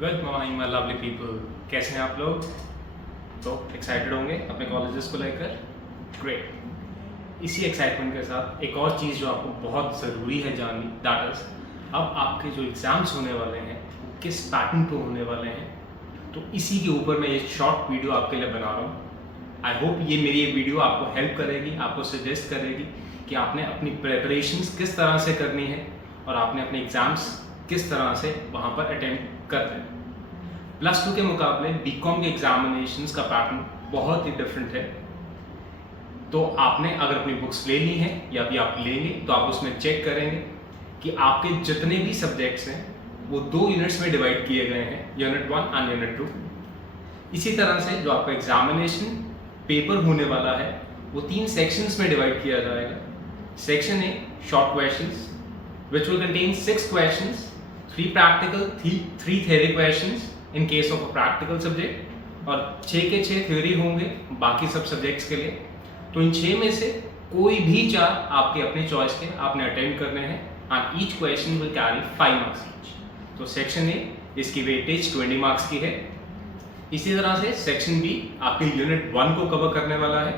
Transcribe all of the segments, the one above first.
Good morning my lovely people, कैसे हैं आप लोग? तो एक्साइटेड होंगे अपने कॉलेजेस को लेकर? ग्रेट। इसी एक्साइटमेंट के साथ एक और चीज़ जो आपको बहुत ज़रूरी है जाननी, दैट इज़ अब आपके जो एग्ज़ाम्स होने वाले हैं किस पैटर्न पे होने वाले हैं। तो इसी के ऊपर मैं ये शॉर्ट वीडियो आपके लिए बना रहा हूँ। आई होप ये मेरी ये वीडियो आपको हेल्प करेगी, आपको सजेस्ट करेगी कि आपने अपनी प्रेपरेशंस किस तरह से करनी है और आपने अपने एग्ज़ाम्स किस तरह से वहाँ पर अटेम्प्ट करते हैं। +2 के मुकाबले बीकॉम के एग्जामिनेशंस का पैटर्न बहुत ही डिफरेंट है। तो आपने अगर अपनी बुक्स ले ली हैं या भी आप लेंगे तो आप उसमें चेक करेंगे कि आपके जितने भी सब्जेक्ट्स हैं वो 2 यूनिट्स में डिवाइड किए गए हैं, यूनिट 1 एंड यूनिट 2। इसी तरह से जो आपका एग्जामिनेशन पेपर होने वाला है वो 3 सेक्शंस में डिवाइड किया जाएगा। Section A short questions which will contain 6 questions, 3 practical, 3 theory questions in case of a practical subject और 6 के 6 theory होंगे बाकी सब सब्जेक्ट्स के लिए। तो इन 6 में से कोई भी 4 आपके अपने चॉइस के आपने अटेम्प्ट करने हैं and each question will carry 5 marks each। तो सेक्शन ए इसकी वेटेज 20 मार्क्स की है। इसी तरह से सेक्शन बी आपके यूनिट 1 को कवर करने वाला है।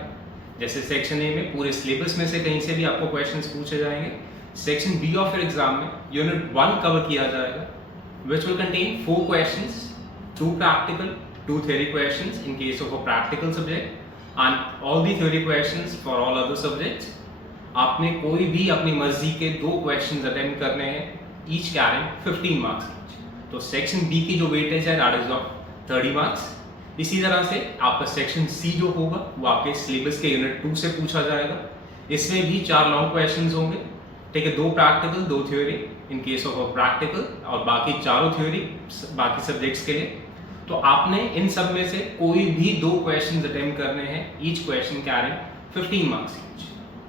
जैसे सेक्शन ए में पूरे सिलेबस में से कहीं से भी आपको क्वेश्चंस पूछे जाएंगे, section B of your exam में यूनिट 1 कवर किया जाएगा which will contain 4 questions, 2 practical, 2 theory questions in case of a practical subject and all the theory questions for all other subjects। आपने कोई भी अपनी मर्जी के 2 क्वेश्चंस अटेम्प्ट करने हैं, each carrying 15 मार्क्स each। तो सेक्शन बी की जो वेटेज है दैट इज ऑफ 30 मार्क्स। इसी तरह से आपका सेक्शन सी जो होगा वो आपके सिलेबस के यूनिट 2 से पूछा जाएगा। इसमें भी 4 लॉन्ग क्वेश्चंस होंगे, ठीक है, 2 practical 2 theory in case of a practical और बाकी चारों थ्योरी बाकी सब्जेक्ट्स के लिए। तो आपने इन सब में से कोई भी 2 क्वेश्चंस अटेम्प्ट करने हैं, each question carrying 15 marks each.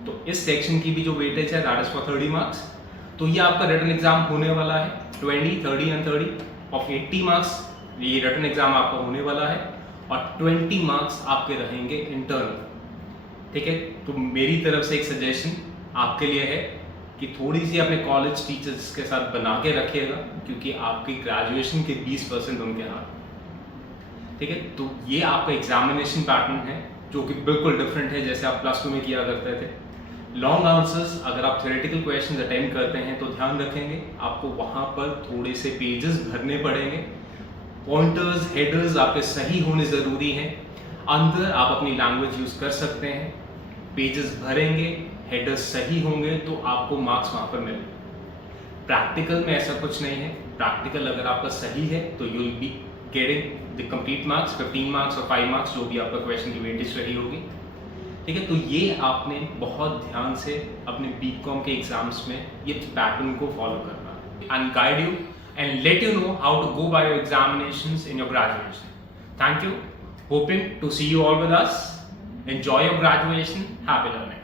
तो इस सेक्शन की भी जो वेटेज है दैट इज फॉर 30 मार्क्स। तो ये आपका रिटन एग्जाम होने वाला है 20, 30 एंड 30 ऑफ 80 मार्क्स। ये रिटन एग्जाम आपका होने वाला है और 20 मार्क्स आपके रहेंगे इंटरनल, ठीक है। तो मेरी तरफ से एक सजेशन आपके लिए है कि थोड़ी सी अपने कॉलेज टीचर्स के साथ बना के रखिएगा, क्योंकि आपकी ग्रेजुएशन के 20% उनके हाथ, ठीक है। तो ये आपका एग्जामिनेशन पैटर्न है जो कि बिल्कुल डिफरेंट है जैसे आप +2 में किया करते थे। लॉन्ग आंसर्स अगर आप थ्योरेटिकल क्वेश्चंस अटेम्प्ट करते हैं तो ध्यान रखेंगे आपको वहाँ पर थोड़े से पेजेस भरने पड़ेंगे। पॉइंटर्स हेडर्स आपके सही होने ज़रूरी हैं। अंदर आप अपनी लैंग्वेज यूज़ कर सकते हैं, पेजेस भरेंगे, हेडर्स सही होंगे तो आपको मार्क्स वहाँ पर मिलेंगे। प्रैक्टिकल में ऐसा कुछ नहीं है। प्रैक्टिकल अगर आपका सही है तो you will be getting the complete marks, 15 marks और 5 मार्क्स जो भी आपका क्वेश्चन की वेटेज रही होगी, ठीक है। तो ये आपने बहुत ध्यान से अपने बीकॉम के एग्जाम्स में ये पैटर्न को फॉलो करना है and guide you and let you know how to go by your examinations in your graduation. Thank you, hoping to see you all with us. Enjoy your graduation, happy learning.